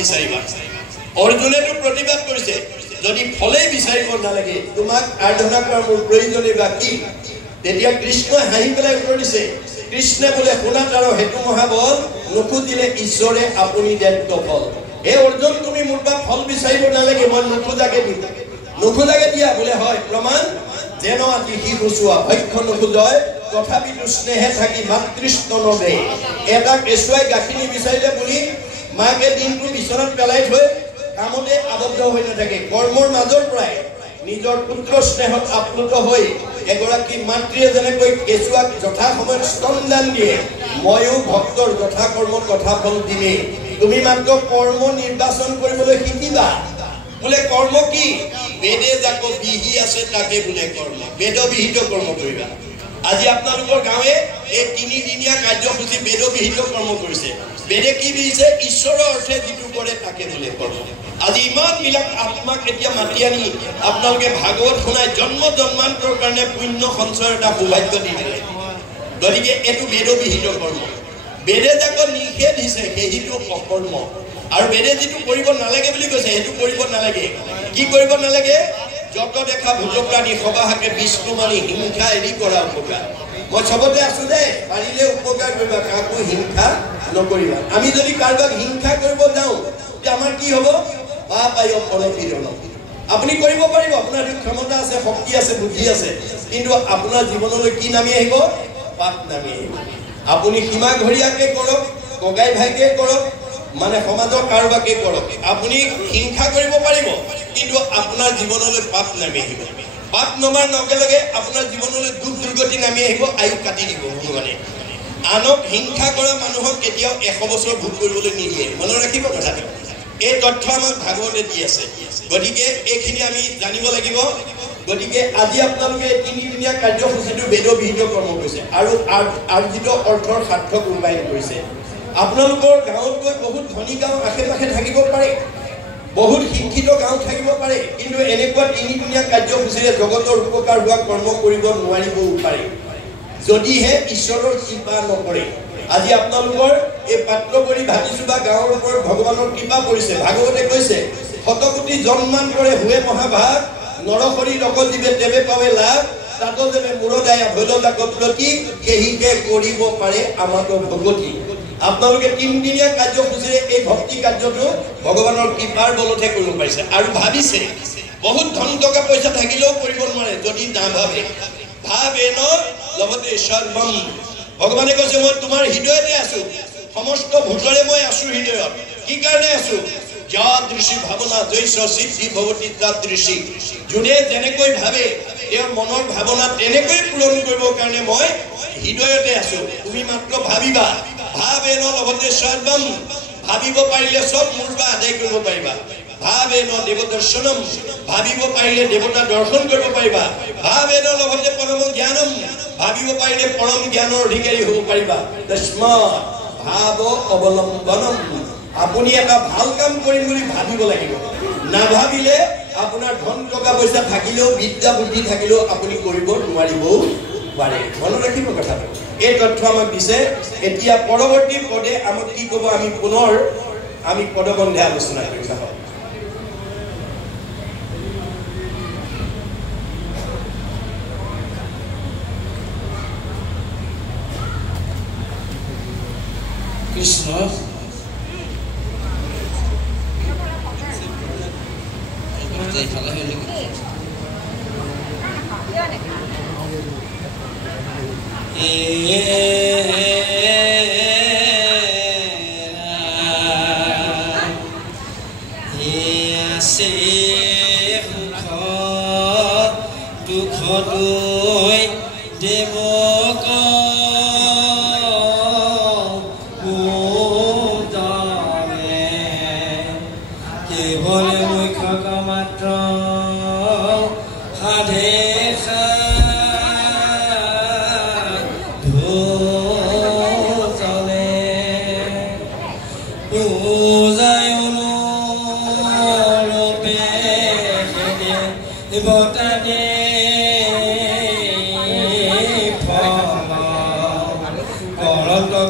অৰ্জুনে তো প্ৰতিবাদ কৰিছে যদি ফলেই বিচাৰিব নালাগে তোমাক আৰাধনা কৰাৰ মোৰ প্ৰয়োজনে বা কি তেতিয়া কৃষ্ণই হাঁহি পেলাই উত্তৰ দিছে কৃষ্ণে বোলে শুনা তাৰ হেতু মহাবল নুখুজিলে ঈশ্বৰে আপুনি দেন্ত ফল হে অৰ্জুন তুমি মোৰ পৰা ফল বিচাৰিব নালাগে মই নুখুজাকে দিয়া বোলে হয় প্ৰমাণ যেন আতি সি ৰুচুৱা ভক্ষ নুখুজয় তথাপিতো স্নেহে থাকি মাতৃস্তনবে এটা কেঁচুৱাই গাখীৰ নিবিচাৰিলে বুলি মাকে দিনটো বিচনাত পেলাই থৈ কামতে আবদ্ধ হৈ নাথাকে কৰ্মৰ মাজৰ পৰাই নিজৰ পুত্ৰ স্নেহত আপ্লুত হৈ এগৰাকী মাতৃয়ে যেনেকৈ কেঁচুৱাক যথা সময়ত স্তনদান দিয়ে ময়ো ভক্তৰ যথা কৰ্মত কথা ফল দিমেই তুমি মাত্ৰ কৰ্ম নিৰ্বাচন কৰিবলৈ শিকিবা বোলে কৰ্ম কি বেদে যাক বিহি আছে তাকে বোলে কৰ্ম বেদবিহিত কৰ্ম কৰিবা আজি আপোনালোকৰ গাঁৱে এই 3 দিনীয়া কাৰ্যসূচী বেদবিহিত কৰ্ম কৰিছে বেদে কি বিহিছে ঈশ্বৰৰ অৰ্থে যিটো কৰে তাকে বোলে কৰ্ম আজি ইমান মিলাক আত্মাক এতিয়া মাতি আনি আপোনালোকে ভাগৱত শুনাই জন্ম জন্মান্তৰ কাৰণে পুণ্য সঞ্চয়ৰ এটা সৌভাগ্য দি দিলে গতিকে এইটো বেদবিহিত কৰ্ম বেদে যাক নিষেধ দিছে সেইটো অকৰ্ম আৰু বেদে যিটো কৰিব নালাগে বুলি কৈছে সেইটো কৰিব নালাগে কি কৰিব নালাগে যত দেখা ভূতপ্ৰাণী সবাহাকে বিষ্ণু মানি হিংসা এৰি কৰা উপকাৰ মই সবতে আছো দে পাৰিলে উপকাৰ কৰিবা কাকো হিংসা নকৰিবা আমি যদি কাৰোবাক হিংসা কৰিব যাওঁ তে আমাৰ কি হ'ব পাপ আয় ফলপীড়ন আপুনি কৰিব পাৰিব আপোনাৰ ক্ষমতা আছে শক্তি আছে বুদ্ধি আছে কিন্তু আপোনাৰ জীৱনলৈ কি নামি আহিব পাপ নামি আহিব আপুনি সীমা ঘৰিয়াকে কৰক কগাই ভাইকে কৰক মানে সমাজৰ কাৰোবাকে কৰক আপুনি হিংসা কৰিব পাৰিব কিন্তু আপোনাৰ জীৱনলৈ পাপ নামি আহিব পাপ নমাৰ লগে লগে আপোনাৰ জীৱনলৈ দুখ দুৰ্গতি নামি আহিব আয়ু কাটি দিব ভগৱানে আনক হিংসা কৰা মানুহক কেতিয়াও 100 বছৰ ভোগ কৰিবলৈ নিদিয়ে মনত ৰাখিব কথাটো এই তথ্য আমাক ভাগৱতে দি আছে গতিকে এইখিনি আমি জানিব লাগিব গতিকে আজি আপোনালোকে 3 দিনীয়া কাৰ্যসূচীটো বেদবিহিত কৰ্ম কৰিছে আৰু আৰ্জিত অৰ্থৰ সাৰ্থক ৰূপায়ণ কৰিছে আপোনালোকৰ গাঁৱত গৈ বহুত ধনী গাঁও আশে-পাশে থাকিব পাৰে বহুত শিক্ষিত গাঁও থাকিব পাৰে কিন্তু এনেকুৱা 3 দিনীয়া কাৰ্যসূচীৰে জগতৰ উপকাৰ হোৱা কৰ্ম কৰিব নোৱাৰিবও পাৰে যদিহে ঈশ্বৰৰ কৃপা নকৰে আজি আপোনালোকৰ এই পাত্ৰকৰি ভাবিছো বা গাঁৱৰ ওপৰত ভগৱানৰ কৃপা পৰিছে ভাগৱতে কৈছে শতকোটি জন্মান কৰে হুৱে মহাভাগ নৰহৰি লগত দিবে তেবে পাৱে লাভ তাতো যেনে মূৰদায়া ভৈলদাক প্ৰতি কেহিকে কৰিব পাৰে আমাতো ভগতি আপোনালোকে 3 দিনীয়া কাৰ্যসূচীৰে এই ভক্তি কাৰ্যটো ভগৱানৰ কৃপাৰ বলতহে কৰিব পাৰিছে আৰু ভাবিছে বহুত ধন টকা পইচা থাকিলেও কৰিব নোৱাৰে যদি না ভাবে ন লগতে সৰ্বম ভগৱানে কৈছে মই তোমাৰ হৃদয়তে আছো সমস্ত ভূতৰে মই আছো হৃদয়ত কি কাৰণে আছো যাদৃশী ভাৱনা জৈস সিদ্ধি ভৱতি তাদৃশী যোনে যেনেকৈ ভাবে তেওঁৰ মনৰ ভাৱনা তেনেকৈ পূৰণ কৰিবৰ কাৰণে মই হৃদয়তে আছো তুমি মাত্ৰ ভাবিবা ভাবে ন লগতে সৰ্বম ভাবিব পাৰিলে সব মূৰ্বা আদায় কৰিব পাৰিবা ভাবে ন দেৱদৰ্শনম ভাবিব পাৰিলে দেৱতা দৰ্শন কৰিব পাৰিবা ভাবে ন লগতে পৰম জ্ঞানম ভাবিব পাৰিলে পৰম জ্ঞানৰ অধিকাৰী হ'ব পাৰিবা তস্মা ভাব অৱলম্বনম আপুনি এটা ভাল কাম কৰিম বুলি ভাবিব লাগিব না ভাবিলে আপোনাৰ ধন টকা পইচা থাকিলেও বিদ্যা বুদ্ধি থাকিলেও আপুনি কৰিব নোৱাৰিব পাৰে মনত ৰাখিব কথাটো এই তথ্য আমাক দিছে এতিয়া পৰৱৰ্তী পদে আমাক কি ক'ব আমি পুনৰ আমি পদবন্ধে আলোচনা কৰি চাওঁ কৃষ্ণ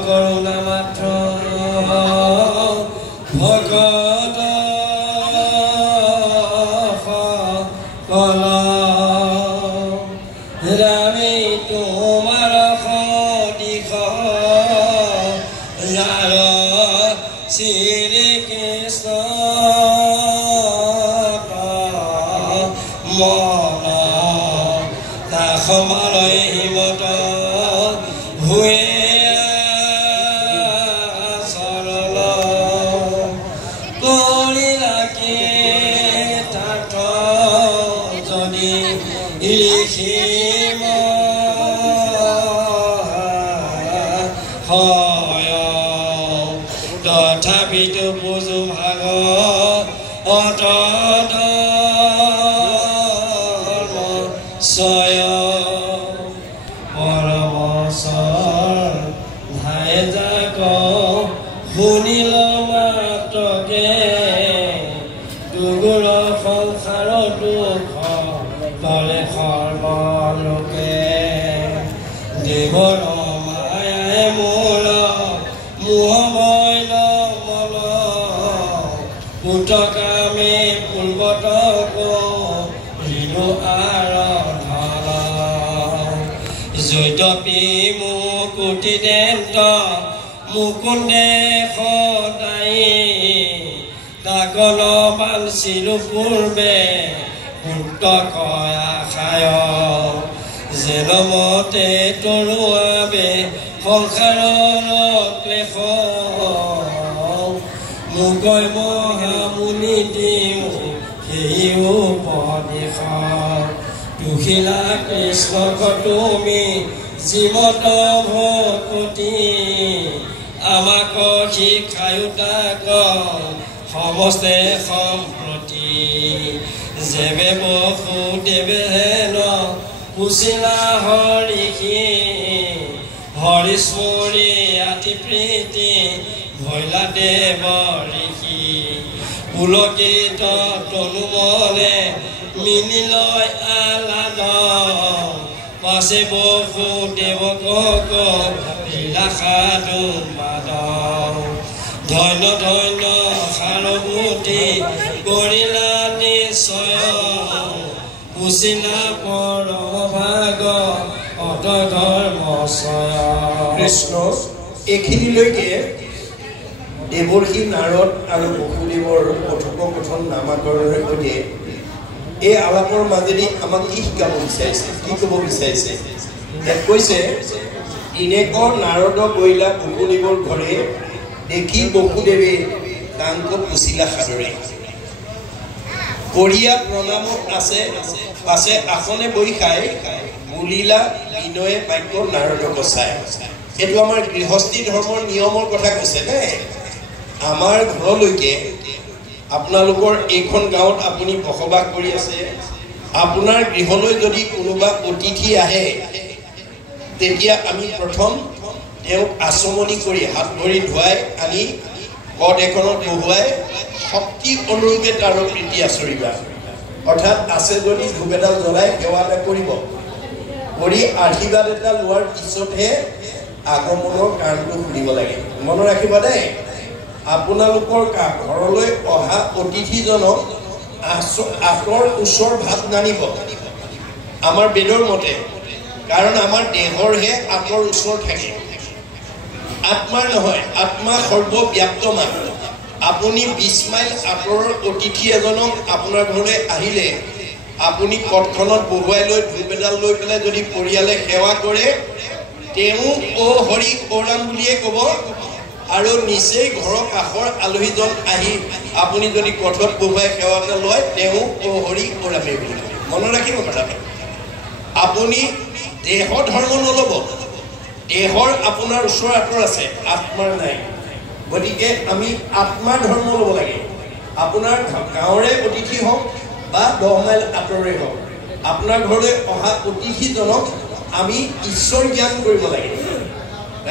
কৰুণা মাত্ৰ ভগবান কৃষ্ণ মন সমালয় হিমত হুৱে চৰল কৰিলাকে তাত যদি লিখিম হয় তথাপিতো বুজো ভাগ অতত সয় পৰমচৰ ধাই যাক শুনিল মাতকে দুগুৰ সংসাৰ দুখ তলে সৰ্বলোকে দেৱৰ মায়াই মূল মোহময় মল পুতকামে পূৰ্বতক ঋণু আৰাধন যদ্যপি মুকুতি দেন্ত মুকুন্দে সদায় তাকল বাঞ্চিলো পূৰ্বে পুত্ৰ আশায় জেলমতে তৰুৱাবে সংসাৰৰ ক্লেশ মুকয় মহামুনি দিওঁ সেই উপদেশ তুহিলা কৃষ্ণক তুমি জীৱত ভকতি আমাক শিক্ষায়ো তাক সমস্তে সম্প্ৰতি যেবে বসুদেৱে হেন কুচিলা হৰিষি হৰিস্মৰি আতি প্ৰীতি ভৈলা দেৱ ঋষি পুলকিত তনু মনে মিনিলয় আলাদ পাছে বসুদেৱক লীলাসাধু মাদ ধন্য ধন্য সাৰভূতি কৰিলা নিশ্চয় কুচিলা পৰম ভাগ অত ধৰ্মচয় কৃষ্ণ এইখিনিলৈকে দেৱৰ্ষি নাৰদ আৰু বসুদেৱৰ কথোপকথন নামাকৰণৰ সৈতে এই আলাপৰ মাজেদি আমাক কি শিকাব বিচাৰিছে কি ক'ব বিচাৰিছে ইয়াত কৈছে ইনেকৰ নাৰদ গৈলা বসুদেৱৰ ঘৰে দেখি বসুদেৱে তাংক কুচিলা সাদৰে কৰিয়া প্ৰণামত আছে পাছে আসনে বহি খাই বুলিলা বিনয়ে বাক্য নাৰদক চাই এইটো আমাৰ গৃহস্থী ধৰ্মৰ নিয়মৰ কথা কৈছে নে আমাৰ ঘৰলৈকে আপোনালোকৰ এইখন গাঁৱত আপুনি বসবাস কৰি আছে আপোনাৰ গৃহলৈ যদি কোনোবা অতিথি আহে তেতিয়া আমি প্ৰথম তেওঁক আচমনি কৰি হাত ভৰি ধুৱাই আনি পদ এখনত বহুৱাই শক্তি অনুৰূপে তাৰ প্ৰীতি আচৰিবা অৰ্থাৎ আছে যদি ধূপ এডাল জ্বলাই সেৱা এটা কৰিব কৰি আশীৰ্বাদ এটা লোৱাৰ পিছতহে আগমনৰ কাৰণটো শুনিব লাগে মনত ৰাখিব দেই আপোনালোকৰ ঘৰলৈ অহা অতিথিজনক আঁতৰ ওচৰ ভাত নানিব আমাৰ বেদৰ মতে কাৰণ আমাৰ দেহৰহে আঁতৰ ওচৰ থাকে আত্মাৰ নহয় আত্মা সৰ্বব্যাপ্তমান আপুনি 20 মাইল আঁতৰৰ অতিথি এজনক আপোনাৰ ঘৰলৈ আহিলে আপুনি পথখনত বহুৱাই লৈ ধূপ এডাল লৈ পেলাই যদি পৰিয়ালে সেৱা কৰে তেওঁ ও হৰি ওৰাম বুলিয়ে ক'ব আৰু নিচেই ঘৰৰ কাষৰ আলহীজন আহি আপুনি যদি পথত বহুৱাই সেৱা এটা লয় তেওঁ ও হৰি ওৰামে বুলি মনত ৰাখিব কথাটো আপুনি দেহ ধৰ্ম নল'ব দেহৰ আপোনাৰ ওচৰ আঁতৰ আছে আত্মাৰ নাই গতিকে আমি আত্মাৰ ধৰ্ম ল'ব লাগে আপোনাৰ গাঁৱৰে অতিথি হওক বা 10 মাইল আঁতৰে হওক আপোনাৰ ঘৰলৈ অহা অতিথিজনক আমি ঈশ্বৰ জ্ঞান কৰিব লাগে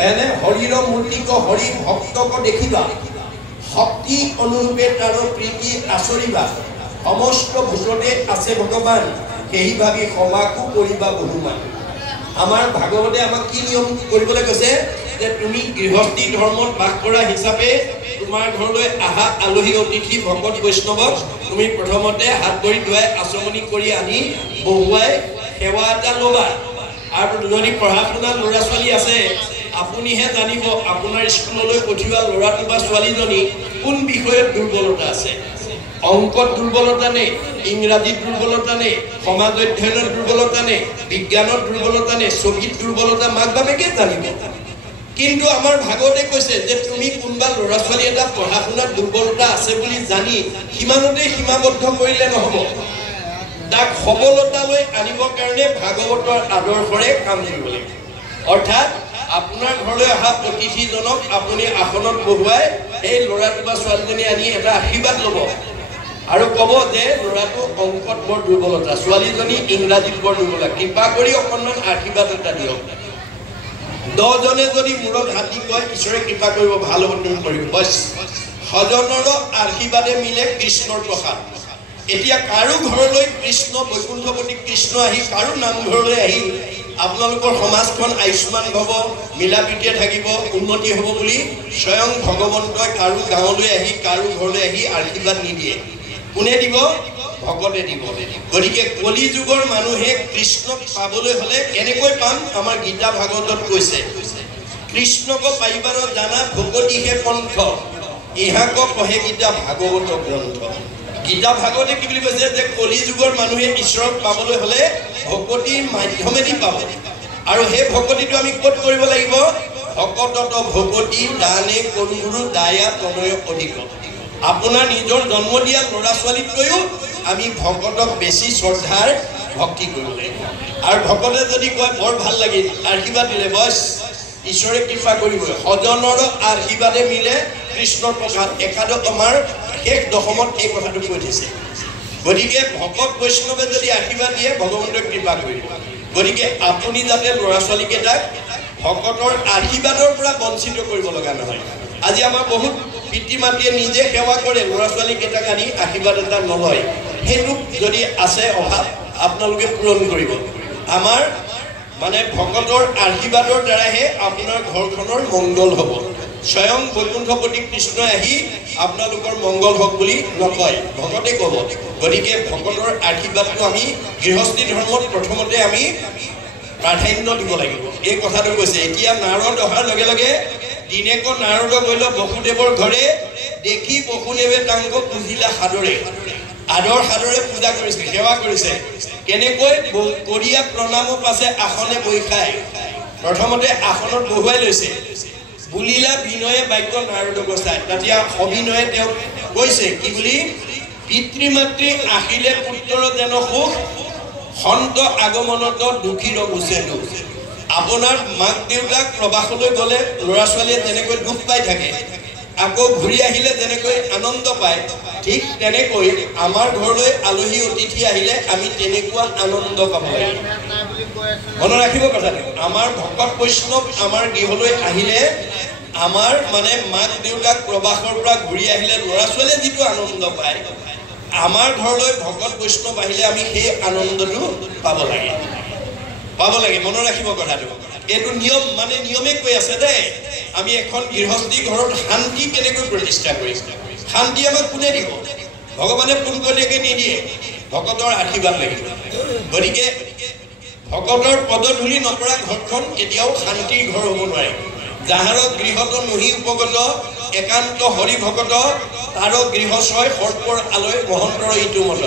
এনে হৰিৰ মূৰ্তিক হৰি ভক্তক দেখিবা শক্তি অনুৰূপে তাৰ প্ৰীতি আচৰিবা সমস্ত ভূততে আছে ভগৱান সেই ভাবি সমাকো কৰিবা বহুমান আমাৰ ভাগৱতে আমাক কি নিয়ম কৰিবলৈ কৈছে যে তুমি গৃহস্থী ধৰ্মত বাস কৰা হিচাপে তোমাৰ ঘৰলৈ আহা আলহী অতিথি ভকত বৈষ্ণৱক তুমি প্ৰথমতে হাত ভৰি ধুৱাই আচমনি কৰি আনি বহুৱাই সেৱা এটা ল'বা আৰু যদি পঢ়া শুনা ল'ৰা ছোৱালী আছে আপুনিহে জানিব আপোনাৰ স্কুললৈ পঠিওৱা ল'ৰাটো বা ছোৱালীজনী কোন বিষয়ত দুৰ্বলতা আছে অংকত দুৰ্বলতা নে ইংৰাজীত দুৰ্বলতা নে সমাজ অধ্যয়নৰ দুৰ্বলতা নে বিজ্ঞানৰ দুৰ্বলতা নে ছবিত দুৰ্বলতা মাক বাপেকে জানিব কিন্তু আমাৰ ভাগৱতে কৈছে যে তুমি কোনবা ল'ৰা ছোৱালী এটা পঢ়া শুনাত দুৰ্বলতা আছে বুলি জানি সীমানতে সীমাবদ্ধ কৰিলে নহ'ব তাক সবলতালৈ আনিবৰ কাৰণে ভাগৱতৰ আদৰ্শৰে কাম কৰিব লাগিব অৰ্থাৎ আপোনাৰ ঘৰলৈ অহা অতিথিজনক আপুনি আসনত বহুৱাই এই ল'ৰাটো বা ছোৱালীজনী আনি এটা আশীৰ্বাদ ল'ব আৰু ক'ব যে ল'ৰাটো অংকত বৰ দুৰ্বলতা ছোৱালীজনী ইংৰাজীত বৰ দুৰ্বলতা কৃপা কৰি অকণমান আশীৰ্বাদ এটা দিয়ক 10 জনে যদি মূৰত হাতি কয় ঈশ্বৰে কৃপা কৰিব ভাল অনুমোদন কৰিব বস সজনৰ আশীৰ্বাদে মিলে কৃষ্ণৰ প্ৰসাদ এতিয়া কাৰো ঘৰলৈ কৃষ্ণ বৈকুণ্ঠপতি কৃষ্ণ আহি কাৰো নামঘৰলৈ আহি আপোনালোকৰ সমাজখন আয়ুষ্মান হ'ব মিলাপ্ৰীতিয়ে থাকিব উন্নতি হ'ব বুলি স্বয়ং ভগৱন্তই কাৰো গাঁৱলৈ আহি কাৰো ঘৰলৈ আহি আশীৰ্বাদ নিদিয়ে কোনে দিব ভকতে দিব গতিকে কলি যুগৰ মানুহে কৃষ্ণক পাবলৈ হলে কেনেকৈ পাম আমাৰ গীতা ভাগৱতত কৈছে কৃষ্ণক পাইবাৰ জানা ভকতিহে পন্থ ইহাক কহে গীতা ভাগৱত গ্ৰন্থ গীতা ভাগৱতে কি বুলি কৈছে যে কলি যুগৰ মানুহে ঈশ্বৰক পাবলৈ হলে ভকতিৰ মাধ্যমেদি পাব আৰু সেই ভকতিটো আমি ক'ত কৰিব লাগিব ভকতত ভকতি দানে কৰুগুৰু দায়া তনয় অধিক আপোনাৰ নিজৰ জন্ম দিয়া ল'ৰা ছোৱালীতকৈও আমি ভকতক বেছি শ্ৰদ্ধাৰ ভক্তি কৰিব লাগিব আৰু ভকতে যদি কয় বৰ ভাল লাগিল আশীৰ্বাদ দিলে বস ঈশ্বৰে কৃপা কৰিব সজনৰ আশীৰ্বাদে মিলে কৃষ্ণৰ প্ৰসাদ একাদশ আমাৰ শেষ দশমত এই কথাটো কৈ দিছে গতিকে ভকত বৈষ্ণৱে যদি আশীৰ্বাদ দিয়ে ভগৱন্তই কৃপা কৰিব গতিকে আপুনি যাতে ল'ৰা ছোৱালীকেইটাক ভকতৰ আশীৰ্বাদৰ পৰা বঞ্চিত কৰিব লগা নহয় আজি আমাৰ বহুত পিতৃ মাতৃয়ে নিজে সেৱা কৰে ল'ৰা ছোৱালীকেইটাক আনি আশীৰ্বাদ এটা নলয় সেইটো যদি আছে অভাৱ আপোনালোকে পূৰণ কৰিব আমাৰ মানে ভকতৰ আশীৰ্বাদৰ দ্বাৰাহে আপোনাৰ ঘৰখনৰ মংগল হ'ব স্বয়ং বৈকুণ্ঠপতি কৃষ্ণই আহি আপোনালোকৰ মংগল হওক বুলি নকয় ভকতে ক'ব গতিকে ভকতৰ আশীৰ্বাদটো আমি গৃহস্থী ধৰ্মত প্ৰথমতে আমি প্ৰাধান্য দিব লাগিব এই কথাটো কৈছে এতিয়া নাৰদ অহাৰ লগে লগে দিনেক নাৰদ গ'ল বসুদেৱৰ ঘৰে দেখি বসুদেৱে তাংক পুজিলা সাদৰে সাদৰে পূজা কৰিছে সেৱা কৰিছে কেনেকৈ কৰিয়া প্ৰণাম পাছে আসনে বৈখাই প্ৰথমতে আসনত বহুৱাই লৈছে বুলিলা বিনয়ে বাক্য নাৰদ গোসাই তেতিয়া অভিনয়ে তেওঁ কৈছে কি বুলি পিতৃ মাতৃ আহিলে পুত্ৰ যেন সুখ সন্ত আগমনত দুখীৰ গুছে দুখ আপোনাৰ মাক দেউতাক প্ৰবাসলৈ গ'লে ল'ৰা ছোৱালীয়ে যেনেকৈ দুখ পাই থাকে আকৌ ঘূৰি আহিলে যেনেকৈ আনন্দ পায় ঠিক তেনেকৈ আমাৰ ঘৰলৈ আলহী অতিথি আহিলে আমি তেনেকুৱা আনন্দ পাব লাগিব মনত ৰাখিব কথাটো আমাৰ ভকত বৈষ্ণৱ আমাৰ গৃহলৈ আহিলে আমাৰ মানে মাক দেউতাক প্ৰবাসৰ পৰা ঘূৰি আহিলে ল'ৰা ছোৱালীয়ে যিটো আনন্দ পায় আমাৰ ঘৰলৈ ভকত বৈষ্ণৱ আহিলে আমি সেই আনন্দটো পাব লাগে মনত ৰাখিব কথাটো এইটো নিয়ম মানে নিয়মে কৈ আছে দেই আমি এখন গৃহস্থী ঘৰত শান্তি কেনেকৈ প্ৰতিষ্ঠা কৰিম শান্তি আমাক কোনে দিব ভগৱানে পোনপটীয়াকৈ নিদিয়ে ভকতৰ আশীৰ্বাদ লাগিব গতিকে ভকতৰ পদধূলি নপৰা ঘৰখন কেতিয়াও শান্তিৰ ঘৰ হ'ব নোৱাৰে যাহাৰ গৃহত নহি উপগত একান্ত হৰি ভকত তাৰ গৃহ ছয় সৰ্পৰ আলয় মহন্তৰ ইটো মত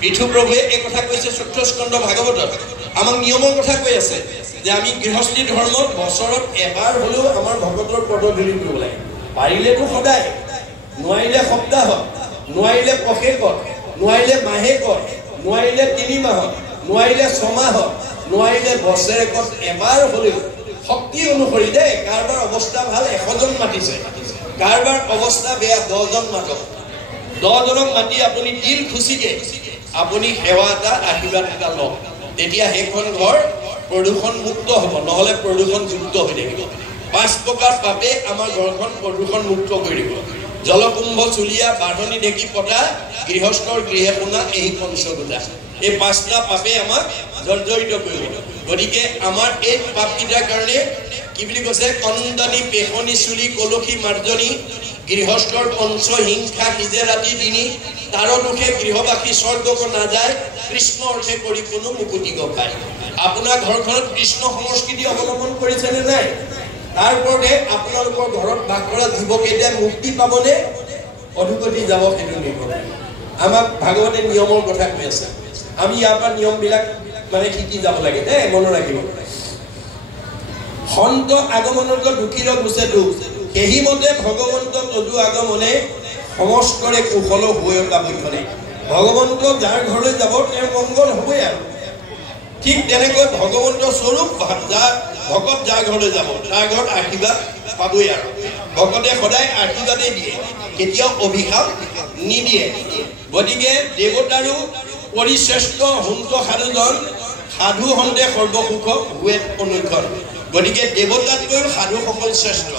পৃথু প্ৰভুৱে এই কথা কৈছে চতুৰ্থ স্কন্ধ ভাগৱতত আমাক নিয়মৰ কথা কৈ আছে যে আমি গৃহস্থী ধৰ্মত বছৰত এবাৰ হ'লেও আমাৰ ভকতৰ পদধূলি কৰিব লাগে পাৰিলেতো সদায় নোৱাৰিলে সপ্তাহত নোৱাৰিলে পষেকত নোৱাৰিলে মাহেকত নোৱাৰিলে 3 মাহত নোৱাৰিলে 6 মাহত নোৱাৰিলে বছৰেকত এবাৰ হ'লেও শক্তি অনুসৰি দেই কাৰোবাৰ অৱস্থা ভাল 100 জন মাতিছে কাৰোবাৰ অৱস্থা বেয়া 10 জন মাতক 10 জনক মাতি আপুনি দিল খুচিকে আপুনি সেৱা এটা আশীৰ্বাদ এটা লওক তেতিয়া সেইখন ঘৰ প্ৰদূষণ মুক্ত হ'ব নহলে প্ৰদূষণ যুক্ত হৈ থাকিব 5 প্ৰকাৰ পাপে আমাৰ ঘৰখন প্ৰদূষণ মুক্ত কৰি দিব জলকুম্ভ চুলিয়া বাঢ়নি ঢেকি পতা গৃহস্থৰ গৃহে শুনা এই পঞ্চগোটা এই 5টা পাপে আমাক জৰ্জৰিত কৰিব গতিকে আমাৰ এই পাপকেইটাৰ কাৰণে কি বুলি কৈছে কন্দনি পেহনি চুলি কলসী মাৰ্জনী গৃহস্থৰ পঞ্চ হিংসা সিজে ৰাতি দিনী তাৰ দুখে গৃহবাসী স্বৰ্গক নাযায় কৃষ্ণ অৰ্থে পৰিপূৰ্ণ মুকুতি গপায় আপোনাৰ ঘৰখনত কৃষ্ণ সংস্কৃতি অৱলম্বন কৰিছে নে নাই তাৰ ওপৰতে আপোনালোকৰ ঘৰত বাস কৰা জীৱকেইটা মুক্তি পাবনে অধুগতি যাব সেইটো নিৰ্ভৰ আমাক ভাগৱতে নিয়মৰ কথা কৈ আছে আমি ইয়াৰ পৰা নিয়মবিলাক মানে শিকি যাব লাগে দেই মনত ৰাখিব সন্ত আগমনত দুখীৰ গুছে দুখ সেই মতে ভগৱন্ত তদু আগমনে সমস্কৰে কুশল হৈ পাবইখনে ভগৱন্ত যাৰ ঘৰলৈ যাব তেওঁৰ মংগল হ'বই আৰু ঠিক তেনেকৈ ভগৱন্ত স্বৰূপ যাৰ ভকত যাৰ ঘৰলৈ যাব তাৰ ঘৰত আশীৰ্বাদ পাবই আৰু ভকতে সদায় আশীৰ্বাদেই দিয়ে কেতিয়াও অভিশাপ নিদিয়ে গতিকে দেৱতাৰো পৰিশ্ৰেষ্ঠ সন্ত সাধুজন সাধু সন্তে সৰ্বসুখ হুৱে অনুক্ষণ গতিকে দেৱতাতকৈ সাধুসকল শ্ৰেষ্ঠ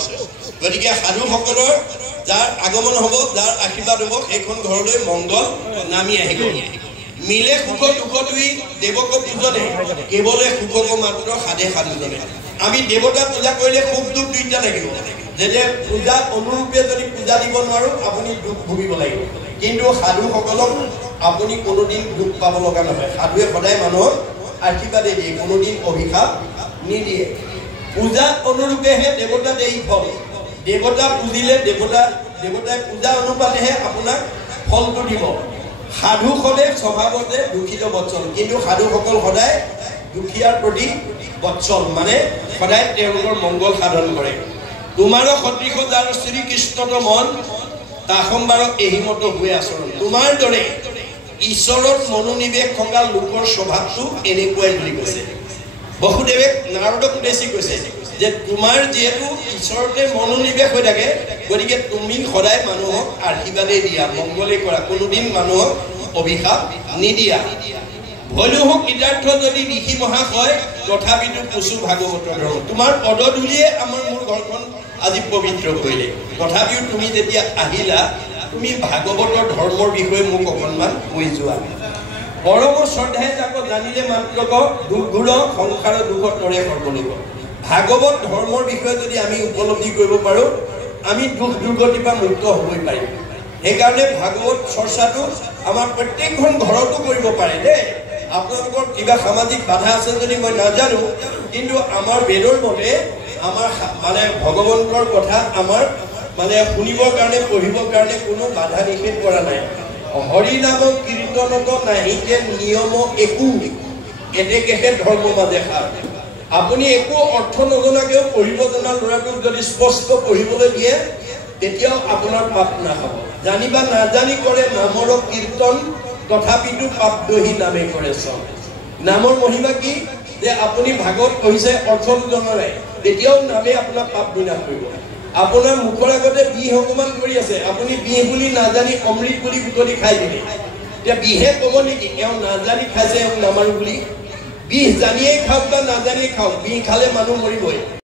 গতিকে সাধুসকলৰ যাৰ আগমন হ'ব যাৰ আশীৰ্বাদ হ'ব সেইখন ঘৰলৈ মংগল নামি আহিব মিলে সুখ দুখ দুই দেৱক পূজনে কেৱলে সুখক মাত্ৰ সাধে সাধুজনে আমি দেৱতা পূজা কৰিলে সুখ দুখ দুইটা লাগিব যেতিয়া পূজা অনুৰূপে যদি পূজা দিব নোৱাৰো আপুনি দুখ ভুগিব লাগিব কিন্তু সাধুসকলক আপুনি কোনোদিন দুখ পাব লগা নহয় সাধুৱে সদায় মানুহক আশীৰ্বাদে দিয়ে কোনোদিন অভিশাপ নিদিয়ে পূজা অনুৰূপেহে দেৱতা দেই ফল দেৱতা পূজিলে দেৱতাই পূজা অনুপাতেহে আপোনাক ফলটো দিব সাধুসকলে স্বভাৱতে দুখিত বৎসল কিন্তু সাধুসকল সদায় দুখীয়াৰ প্ৰতি বৎসল মানে সদায় তেওঁলোকৰ মংগল সাধন কৰে তোমাৰ সদৃশ যাৰ শ্ৰীকৃষ্ণত মন তাসম্বাৰ এহিমত হৈ আচৰণ তোমাৰ দৰে ঈশ্বৰৰ মনোনিৱেশ থকা লোকৰ স্বভাৱটো এনেকুৱাই বুলি কৈছে বসুদেৱে নাৰদক উদ্দেশ্যি কৈছে যে তোমাৰ যেহেতু ঈশ্বৰতে মনোনিৱেশ হৈ থাকে গতিকে তুমি সদায় মানুহক আশীৰ্বাদেই দিয়া মংগলেই কৰা কোনোদিন মানুহক অভিশাপ নিদিয়া ভৈলুহক কৃতাৰ্থ যদি ঋষি মহাশয় তথাপিতো কুচু ভাগৱতৰ ধৰ্ম তোমাৰ পদধূলিয়ে আমাৰ মোৰ ঘৰখন আজি পবিত্ৰ কৰিলে তথাপিও তুমি যেতিয়া আহিলা তুমি ভাগৱতৰ ধৰ্মৰ বিষয়ে মোক অকণমান কৈ যোৱা পৰম শ্ৰদ্ধাই তাক জানিলে মাত্ৰক দুৰ্ঘুৰ সংসাৰ দুখ তৰে সৰ্বলোক ভাগৱত ধৰ্মৰ বিষয়ে যদি আমি উপলব্ধি কৰিব পাৰোঁ আমি দুখ দুৰ্গতিৰ পৰা মুক্ত হ'বই পাৰিম সেইকাৰণে ভাগৱত চৰ্চাটো আমাৰ প্ৰত্যেকখন ঘৰতো কৰিব পাৰে দেই আপোনালোকৰ কিবা সামাজিক বাধা আছে যদি মই নাজানো কিন্তু আমাৰ বেদৰ মতে আমাৰ মানে ভগৱন্তৰ কথা আমাৰ মানে শুনিবৰ কাৰণে পঢ়িবৰ কাৰণে কোনো বাধা নিষেধ কৰা নাই হৰি নাম কীৰ্তনত নাহিকে নিয়ম একো এতেকেহে ধৰ্ম মাজে সাৰ আপুনি একো অৰ্থ নজনাকেও পঢ়িব জনা ল'ৰাটোক যদি স্পষ্ট পঢ়িবলৈ দিয়ে তেতিয়াও আপোনাৰ পাপ নাখাব জানিবা নাজানি কৰে নামৰ কীৰ্তন তথাপিতো পাপ দহি নামে কৰে চব নামৰ মহিমা কি যে আপুনি ভাগৱত পঢ়িছে অৰ্থটো জনা নাই তেতিয়াও নামে আপোনাৰ পাপ বিনাশ কৰিব আপোনাৰ মুখৰ আগতে বিহ অকমান কৰি আছে আপুনি বিহ বুলি নাজানি অমৃত বুলি বুটলি খাই দিলে এতিয়া বিহে ক'ব নেকি এওঁ নাজানি খাইছে এওঁ নামাৰো বুলি বিহ জানিয়েই খাওক বা নাজানিয়ে খাওক বিহ খালে মানুহ মৰিবই